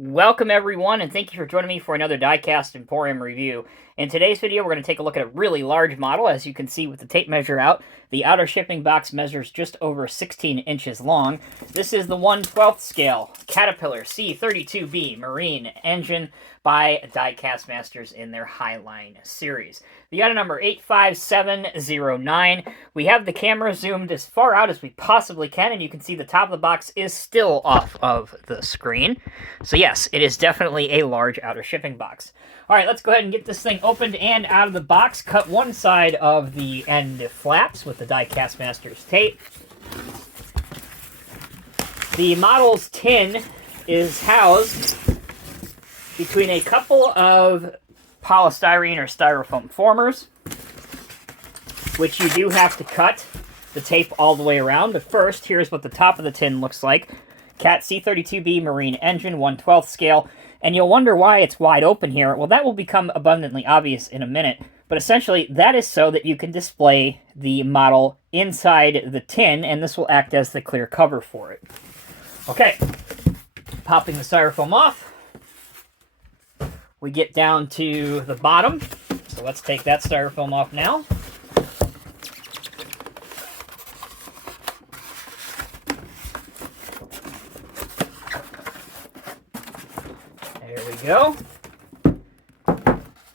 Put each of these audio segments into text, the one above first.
Welcome everyone, and thank you for joining me for another Diecast Emporium review. In today's video, we're going to take a look at a really large model. As you can see with the tape measure out, the outer shipping box measures just over 16 inches long. This is the 1/12 scale Caterpillar C32B marine engine by Diecast Masters in their Highline series. The item number 85709. We have the camera zoomed as far out as we possibly can, and you can see the top of the box is still off of the screen. So yes, it is definitely a large outer shipping box. All right, let's go ahead and get this thing opened and out of the box. Cut one side of the end flaps with the Diecast Masters tape. The model's tin is housed between a couple of polystyrene or styrofoam formers, which you do have to cut the tape all the way around. But first, here's what the top of the tin looks like. Cat C32B marine engine, 1/12 scale. And you'll wonder why it's wide open here. Well, that will become abundantly obvious in a minute. But essentially, that is so that you can display the model inside the tin, and this will act as the clear cover for it. Okay, popping the styrofoam off, we get down to the bottom. So let's take that styrofoam off now. There we go.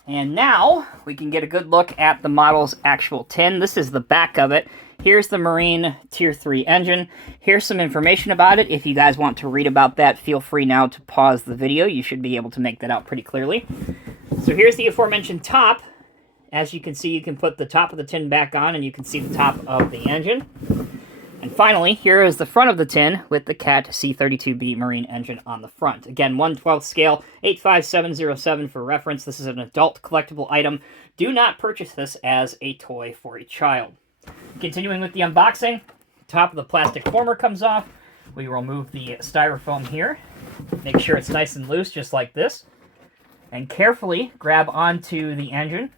And now we can get a good look at the model's actual tin. This is the back of it. Here's the Marine Tier 3 engine. Here's some information about it. If you guys want to read about that, feel free now to pause the video. You should be able to make that out pretty clearly. So here's the aforementioned top. As you can see, you can put the top of the tin back on and you can see the top of the engine. And finally, here is the front of the tin with the Cat C32B marine engine on the front. Again, 1/12 scale, 85707 for reference. This is an adult collectible item. Do not purchase this as a toy for a child. Continuing with the unboxing, top of the plastic former comes off. We will remove the styrofoam here. Make sure it's nice and loose, just like this. And carefully grab onto the engine.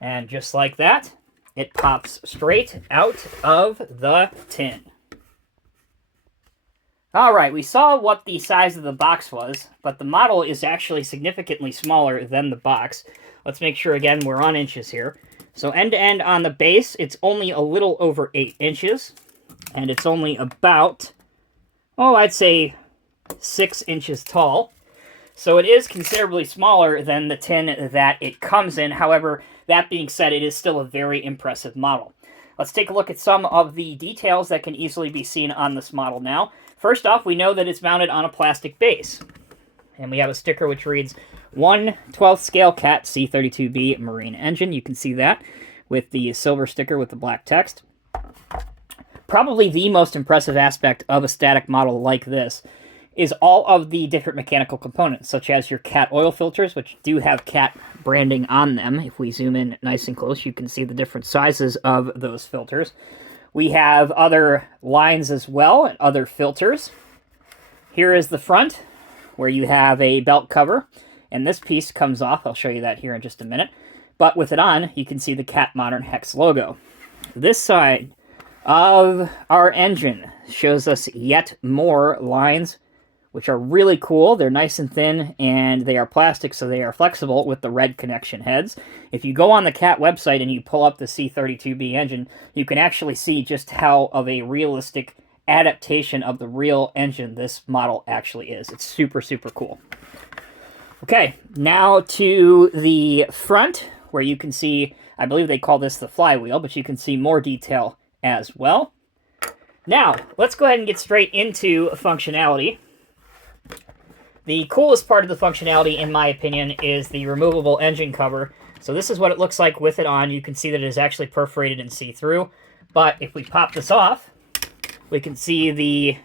And just like that, it pops straight out of the tin. All right, we saw what the size of the box was, but the model is actually significantly smaller than the box. Let's make sure, again, we're on inches here. So end to end on the base, it's only a little over 8 inches, and it's only about, I'd say 6 inches tall. So it is considerably smaller than the tin that it comes in. However, that being said, it is still a very impressive model. Let's take a look at some of the details that can easily be seen on this model now. First off, we know that it's mounted on a plastic base. And we have a sticker which reads 1/12 scale Cat C32B marine engine. You can see that with the silver sticker with the black text. Probably the most impressive aspect of a static model like this is all of the different mechanical components, such as your Cat oil filters, which do have Cat branding on them. If we zoom in nice and close, you can see the different sizes of those filters. We have other lines as well, and other filters. Here is the front, where you have a belt cover, and this piece comes off. I'll show you that here in just a minute. But with it on, you can see the Cat Modern Hex logo. This side of our engine shows us yet more lines, which are really cool. They're nice and thin, and they are plastic, so they are flexible with the red connection heads. If you go on the Cat website and you pull up the C32B engine, you can actually see just how of a realistic adaptation of the real engine this model actually is. It's super, super cool. Okay, now to the front, where you can see, I believe they call this the flywheel, but you can see more detail as well. Now, let's go ahead and get straight into functionality. The coolest part of the functionality, in my opinion, is the removable engine cover. So this is what it looks like with it on. You can see that it is actually perforated and see-through. But if we pop this off, we can see the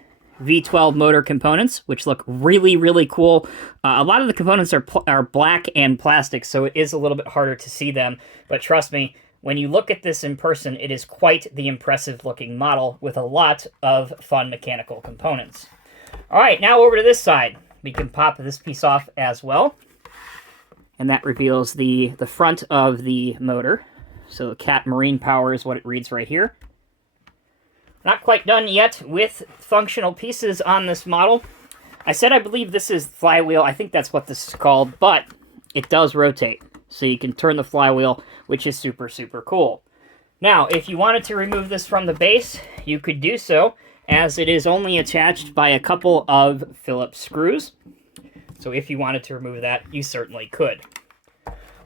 V12 motor components, which look really, really cool. A lot of the components are black and plastic, so it is a little bit harder to see them. But trust me, when you look at this in person, it is quite the impressive-looking model with a lot of fun mechanical components. All right, now over to this side. We can pop this piece off as well. And that reveals the front of the motor. So Cat Marine Power is what it reads right here. Not quite done yet with functional pieces on this model. I said I believe this is flywheel. I think that's what this is called, but it does rotate. So you can turn the flywheel, which is super, super cool. Now, if you wanted to remove this from the base, you could do so, as it is only attached by a couple of Phillips screws. So if you wanted to remove that, you certainly could.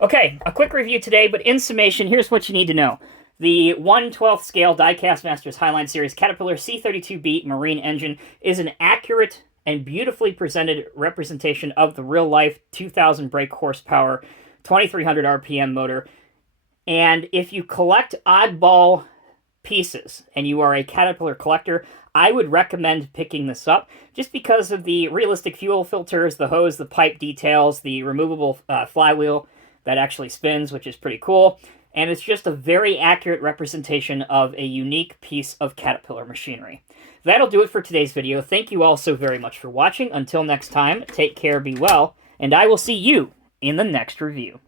Okay, a quick review today, but in summation, here's what you need to know. The 1/12 scale Diecast Masters Highline Series Caterpillar C32B marine engine is an accurate and beautifully presented representation of the real-life 2,000 brake horsepower, 2,300 RPM motor. And if you collect oddball pieces and you are a Caterpillar collector, I would recommend picking this up just because of the realistic fuel filters, the hose, the pipe details, the removable flywheel that actually spins, which is pretty cool. And it's just a very accurate representation of a unique piece of Caterpillar machinery. That'll do it for today's video. Thank you all so very much for watching. Until next time, take care, be well, and I will see you in the next review.